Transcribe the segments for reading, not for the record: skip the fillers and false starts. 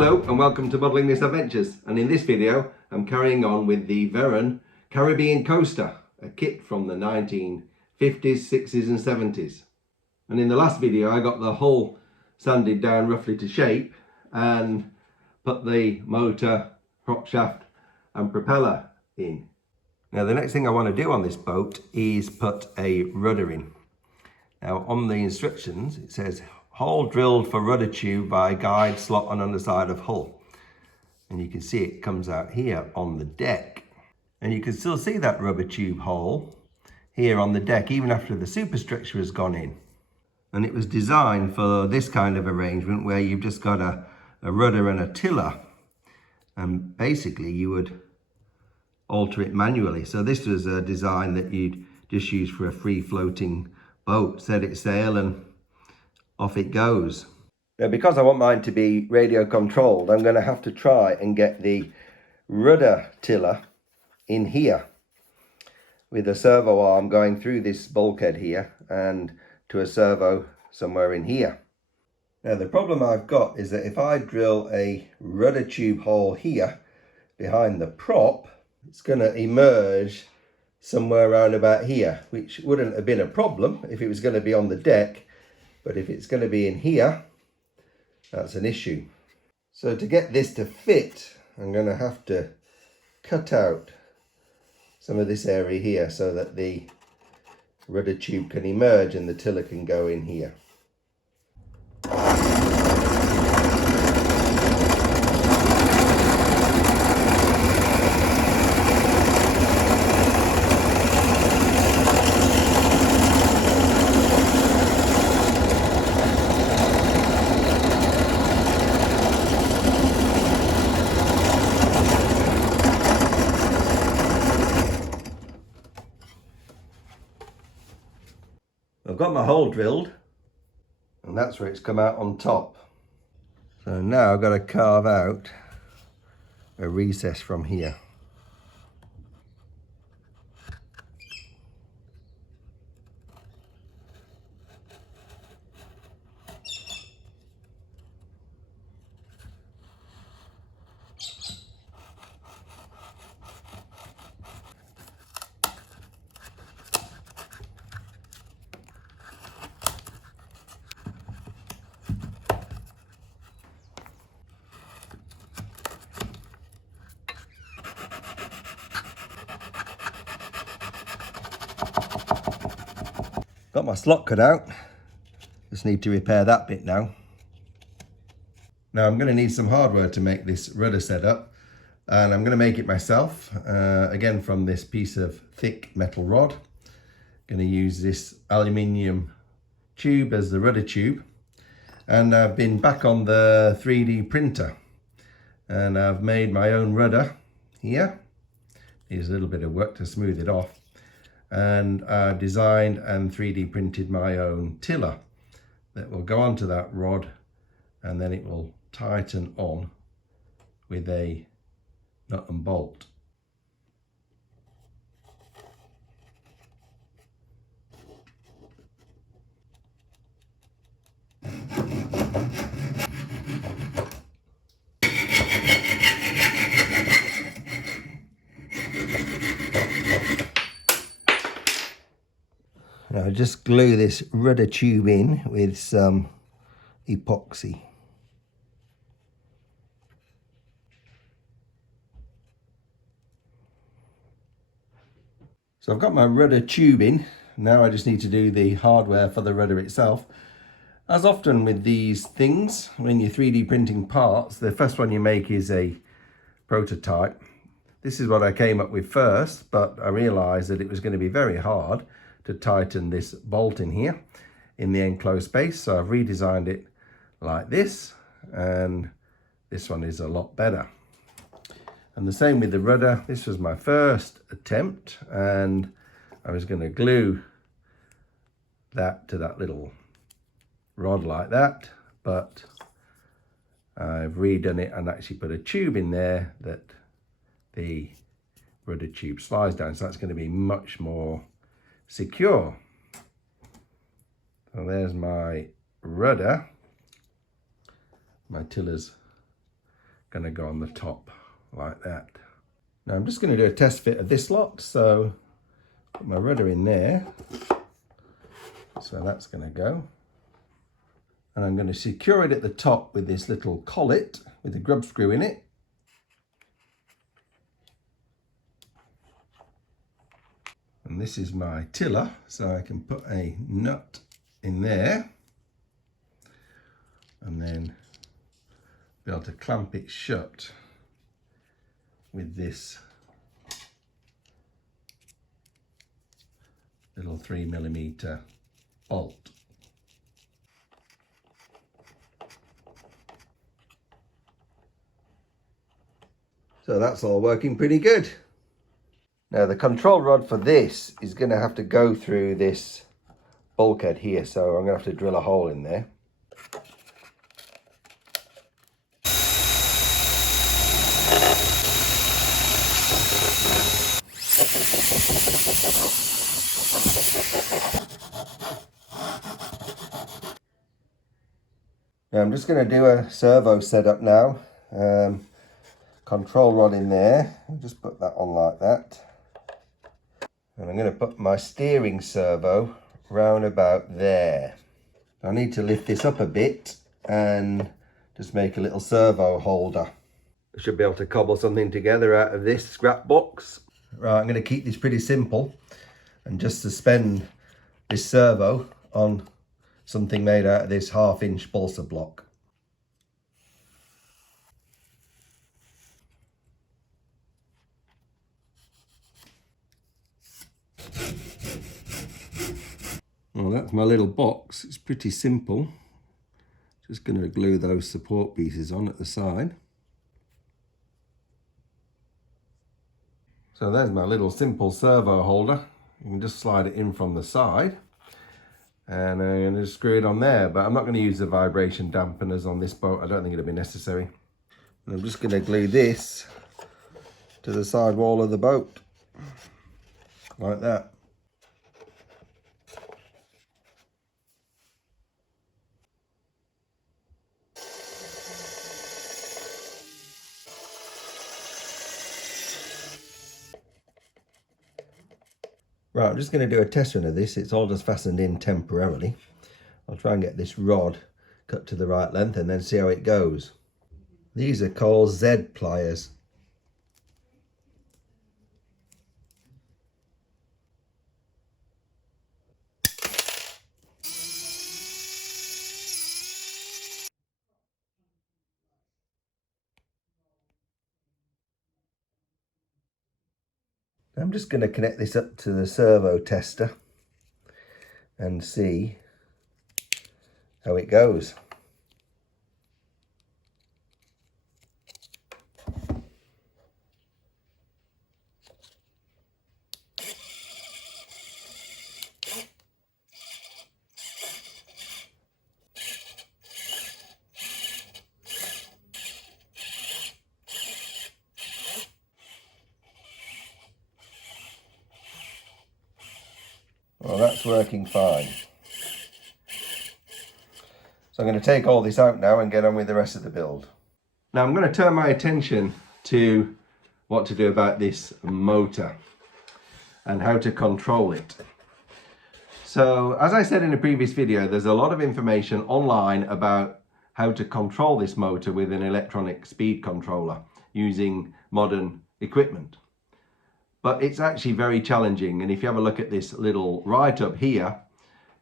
Hello and welcome to Modelling This Adventures, and in this video I'm carrying on with the Veron Caribbean Coaster, a kit from the 1950s, 60s and 70s. And in the last video I got the hull sanded down roughly to shape and put the motor, prop shaft and propeller in. Now the next thing I want to do on this boat is put a rudder in. Now on the instructions it says hole drilled for rudder tube by guide slot on underside of hull. And you can see it comes out here on the deck. And you can still see that rubber tube hole here on the deck even after the superstructure has gone in. And it was designed for this kind of arrangement where you've just got a rudder and a tiller. And basically you would alter it manually. So this was a design that you'd just use for a free floating boat, set it sail and off it goes. Now because I want mine to be radio controlled, I'm going to have to try and get the rudder tiller in here with a servo arm going through this bulkhead here and to a servo somewhere in here. Now the problem I've got is that if I drill a rudder tube hole here behind the prop, it's going to emerge somewhere around about here, which wouldn't have been a problem if it was going to be on the deck. But if it's going to be in here, that's an issue. So to get this to fit, I'm going to have to cut out some of this area here so that the rudder tube can emerge and the tiller can go in here. I've got my hole drilled and that's where it's come out on top. So now I've got to carve out a recess from here. Got my slot cut out, just need to repair that bit now. Now I'm going to need some hardware to make this rudder setup, and I'm going to make it myself, again from this piece of thick metal rod. Going to use this aluminium tube as the rudder tube, and I've been back on the 3D printer and I've made my own rudder here. Needs a little bit of work to smooth it off. And I've designed and 3D printed my own tiller that will go onto that rod, and then it will tighten on with a nut and bolt. Now just glue this rudder tube in with some epoxy. So I've got my rudder tube in. Now I just need to do the hardware for the rudder itself. As often with these things, when you're 3D printing parts, the first one you make is a prototype. This is what I came up with first, but I realized that it was going to be very hard to tighten this bolt in here in the enclosed space, so I've redesigned it like this, and this one is a lot better. And the same with the rudder. This was my first attempt, and I was going to glue that to that little rod like that, but I've redone it and actually put a tube in there that the rudder tube slides down, so that's going to be much more secure. So there's my rudder. My tiller's going to go on the top like that. Now I'm just going to do a test fit of this lot, so put my rudder in there, so that's going to go, and I'm going to secure it at the top with this little collet with a grub screw in it. And this is my tiller, so I can put a nut in there and then be able to clamp it shut with this little 3mm bolt. So that's all working pretty good. Now the control rod for this is going to have to go through this bulkhead here, so I'm going to have to drill a hole in there. Now I'm just going to do a servo setup now. Control rod in there. I'll just put that on like that. And I'm going to put my steering servo round about there. I need to lift this up a bit and just make a little servo holder. I should be able to cobble something together out of this scrap box. Right, I'm going to keep this pretty simple and just suspend this servo on something made out of this 1/2-inch balsa block. Well, that's my little box. It's pretty simple. Just going to glue those support pieces on at the side. So there's my little simple servo holder. You can just slide it in from the side. And I'm going to screw it on there, but I'm not going to use the vibration dampeners on this boat. I don't think it'll be necessary. And I'm just going to glue this to the side wall of the boat, like that. Right, I'm just going to do a test run of this. It's all just fastened in temporarily. I'll try and get this rod cut to the right length and then see how it goes. These are called Z pliers. I'm just going to connect this up to the servo tester and see how it goes. Well, that's working fine. So I'm going to take all this out now and get on with the rest of the build. Now I'm going to turn my attention to what to do about this motor and how to control it. So as I said in a previous video, there's a lot of information online about how to control this motor with an electronic speed controller using modern equipment. But it's actually very challenging, and if you have a look at this little write-up here,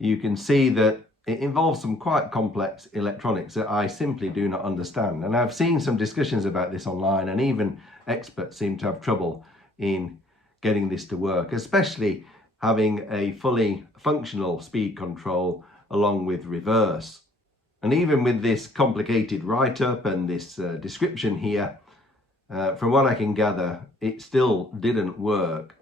you can see that it involves some quite complex electronics that I simply do not understand. And I've seen some discussions about this online, and even experts seem to have trouble in getting this to work, especially having a fully functional speed control along with reverse. And even with this complicated write-up and this description here, from what I can gather, it still didn't work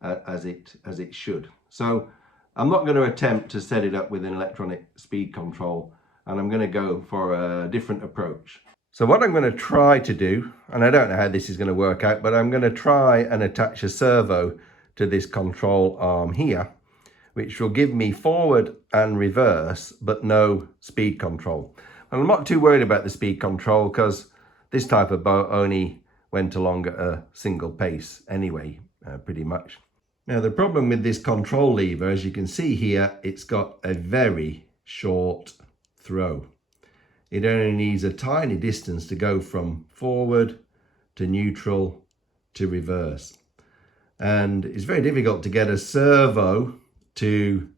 as it should. So I'm not going to attempt to set it up with an electronic speed control, and I'm going to go for a different approach. So what I'm going to try to do, and I don't know how this is going to work out, but I'm going to try and attach a servo to this control arm here, which will give me forward and reverse, but no speed control. And I'm not too worried about the speed control because This type of boat only went along at a single pace anyway, pretty much. Now the problem with this control lever, as you can see here, it's got a very short throw. It only needs a tiny distance to go from forward to neutral to reverse. And it's very difficult to get a servo to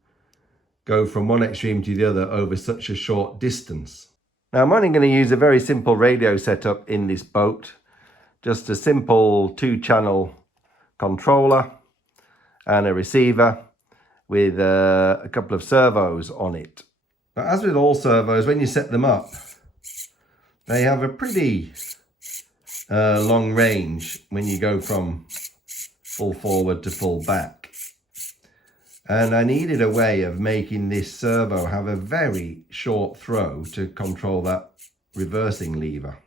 go from one extreme to the other over such a short distance. Now I'm only going to use a very simple radio setup in this boat. Just a simple 2-channel controller and a receiver with a couple of servos on it. But as with all servos, when you set them up, they have a pretty long range when you go from full forward to full back. And I needed a way of making this servo have a very short throw to control that reversing lever.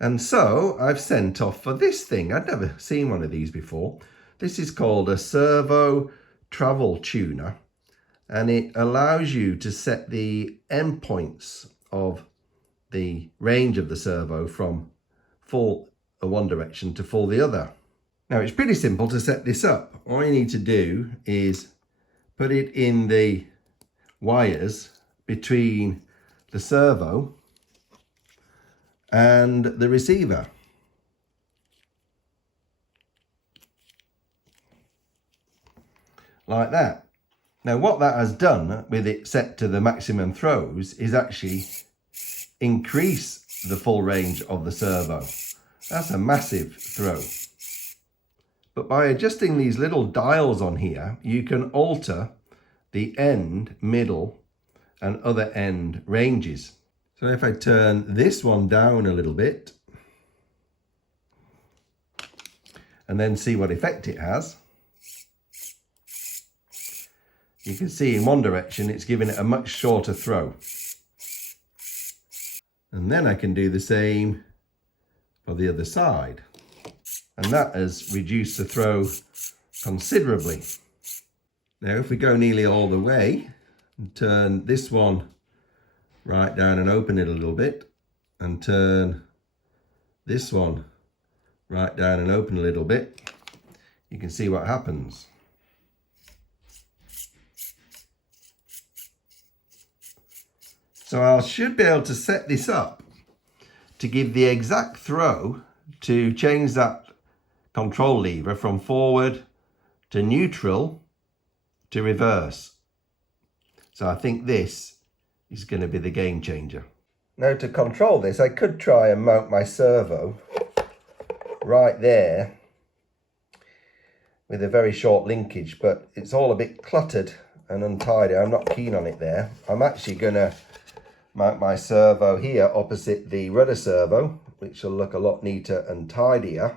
And so I've sent off for this thing. I'd never seen one of these before. This is called a Servo travel tuner, and it allows you to set the endpoints of the range of the servo from full one direction to full the other. Now it's pretty simple to set this up. All you need to do is put it in the wires between the servo and the receiver. Like that. Now what that has done with it set to the maximum throws is actually increase the full range of the servo. That's a massive throw. But by adjusting these little dials on here, you can alter the end, middle and other end ranges. So if I turn this one down a little bit and then see what effect it has, you can see in one direction it's giving it a much shorter throw. And then I can do the same for the other side. And that has reduced the throw considerably. Now if we go nearly all the way and turn this one right down and open it a little bit, and turn this one right down and open a little bit, you can see what happens. So I should be able to set this up to give the exact throw to change that control lever from forward to neutral to reverse. So I think this is going to be the game changer. Now to control this, I could try and mount my servo right there with a very short linkage, but it's all a bit cluttered and untidy. I'm not keen on it there. I'm actually going to mount my servo here opposite the rudder servo, which will look a lot neater and tidier.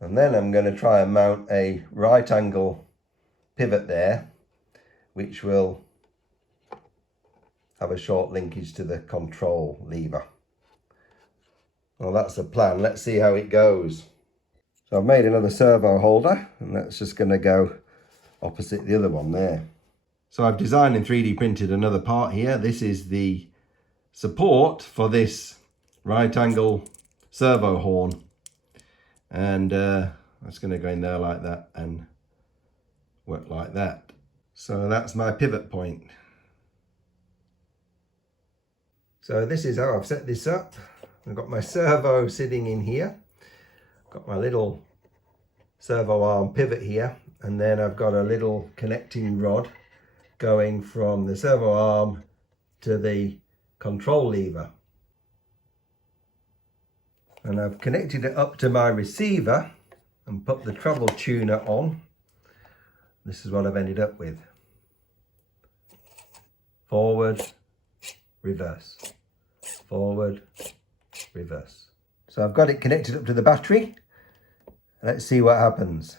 And then I'm going to try and mount a right angle pivot there, which will have a short linkage to the control lever. Well, that's the plan. Let's see how it goes. So I've made another servo holder, and that's just going to go opposite the other one there. So I've designed and 3D printed another part here. This is the support for this right angle servo horn, and that's going to go in there like that and work like that. So that's my pivot point. So this is how I've set this up. I've got my servo sitting in here, got my little servo arm pivot here, and then I've got a little connecting rod going from the servo arm to the control lever. And I've connected it up to my receiver and put the travel tuner on. This is what I've ended up with. Forward, reverse, forward, reverse. So I've got it connected up to the battery. Let's see what happens.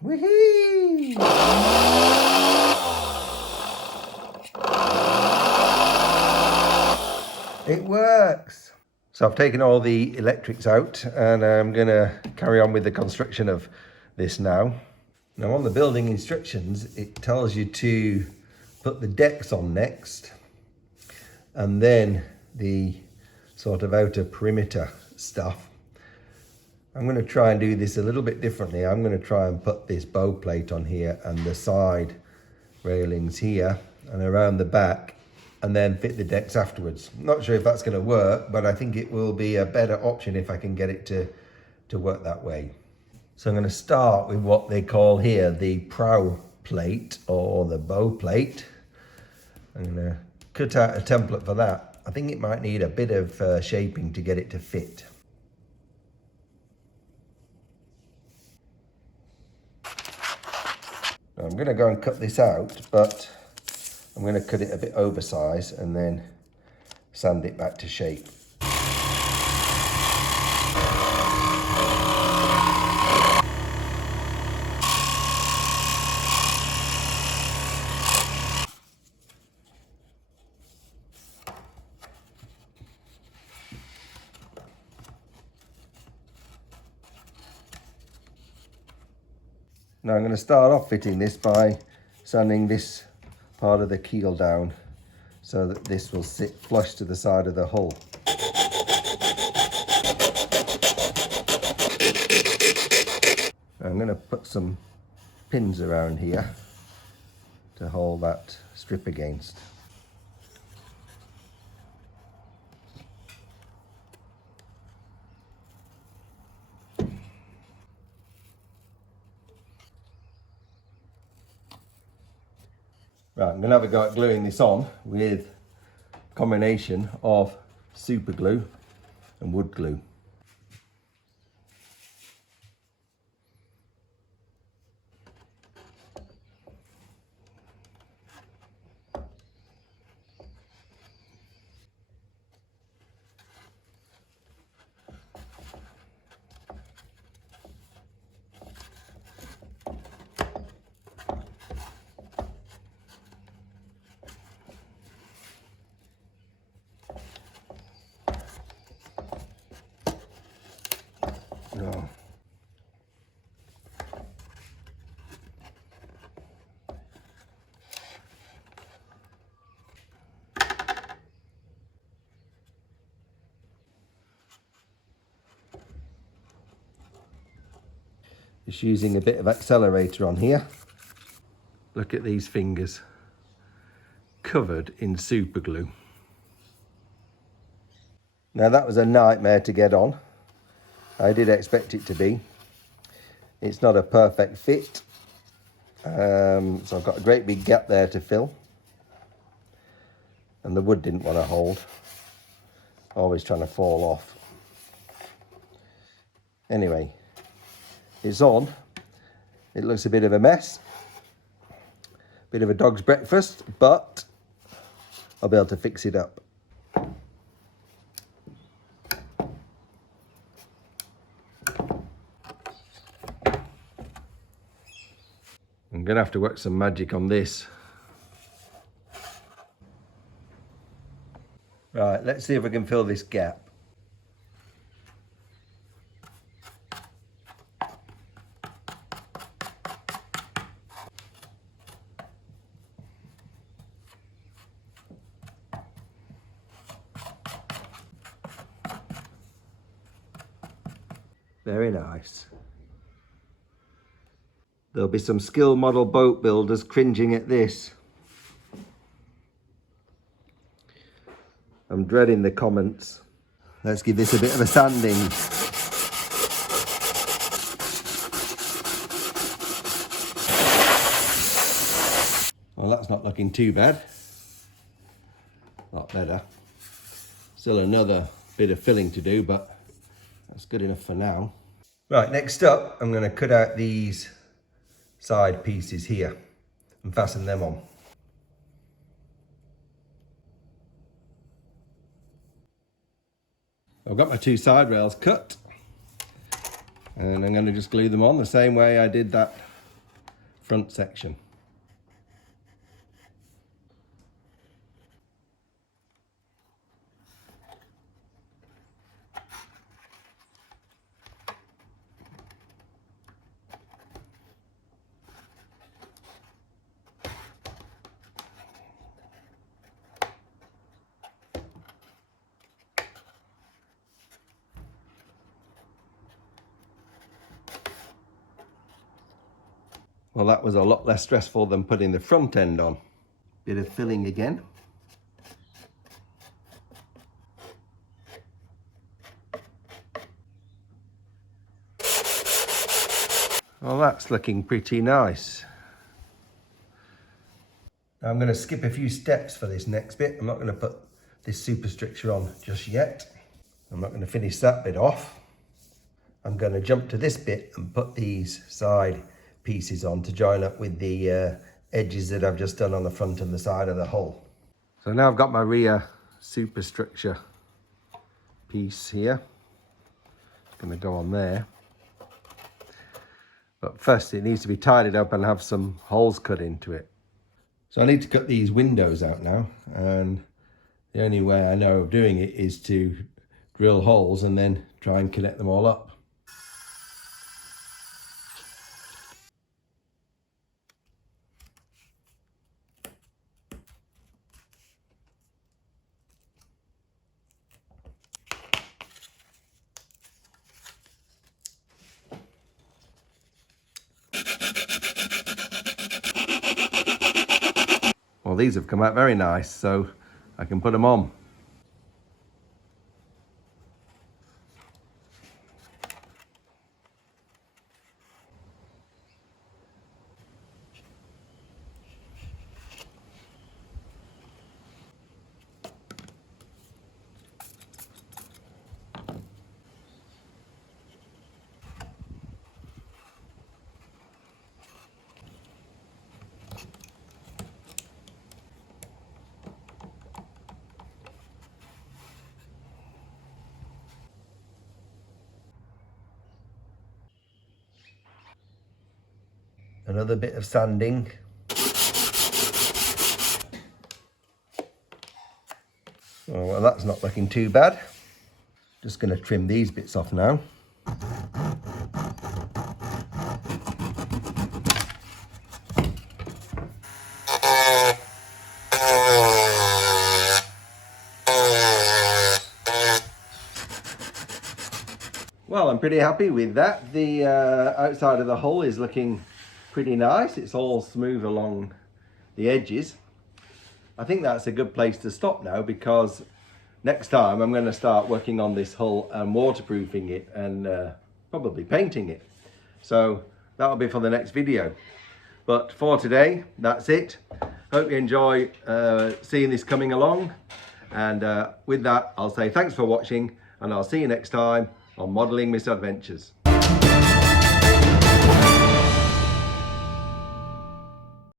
Whee! It works. So I've taken all the electrics out and I'm going to carry on with the construction of this now. Now on the building instructions, it tells you to put the decks on next, and then the sort of outer perimeter stuff. I'm going to try and do this a little bit differently. I'm going to try and put this bow plate on here and the side railings here and around the back, and then fit the decks afterwards. I'm not sure if that's going to work, but I think it will be a better option if I can get it to work that way. So I'm going to start with what they call here the prow plate or the bow plate. I'm going to cut out a template for that. I think it might need a bit of shaping to get it to fit. Now I'm going to go and cut this out, but I'm going to cut it a bit oversized and then sand it back to shape. Now I'm going to start off fitting this by sanding this part of the keel down so that this will sit flush to the side of the hull. Now I'm going to put some pins around here to hold that strip against. Right, I'm going to have a go at gluing this on with a combination of super glue and wood glue. No. Just using a bit of accelerator on here. Look at these fingers, covered in super glue. Now that was a nightmare to get on. I did expect it to be. It's not a perfect fit. So I've got a great big gap there to fill. And the wood didn't want to hold. Always trying to fall off. Anyway, it's on. It looks a bit of a mess. Bit of a dog's breakfast, but I'll be able to fix it up. I'm going to have to work some magic on this. Right, let's see if I can fill this gap. Very nice. There'll be some skilled model boat builders cringing at this. I'm dreading the comments. Let's give this a bit of a sanding. Well, that's not looking too bad. A lot better. Still another bit of filling to do, but that's good enough for now. Right, next up, I'm going to cut out these side pieces here and fasten them on. I've got my two side rails cut and I'm going to just glue them on the same way I did that front section. Well, that was a lot less stressful than putting the front end on. Bit of filling again. Well, that's looking pretty nice. Now I'm going to skip a few steps for this next bit. I'm not going to put this superstructure on just yet. I'm not going to finish that bit off. I'm going to jump to this bit and put these side pieces on to join up with the edges that I've just done on the front and the side of the hull. So now I've got my rear superstructure piece here. It's going to go on there. But first it needs to be tidied up and have some holes cut into it. So I need to cut these windows out now, and the only way I know of doing it is to drill holes and then try and connect them all up. Well, these have come out very nice, so I can put them on. Another bit of sanding. Oh, well, that's not looking too bad. Just going to trim these bits off now. Well, I'm pretty happy with that. The outside of the hull is looking pretty nice. It's all smooth along the edges. I think that's a good place to stop now, because next time I'm going to start working on this hull and waterproofing it and probably painting it. So that'll be for the next video. But for today, that's it. Hope you enjoy seeing this coming along. And with that, I'll say thanks for watching, and I'll see you next time on Modelling Misadventures.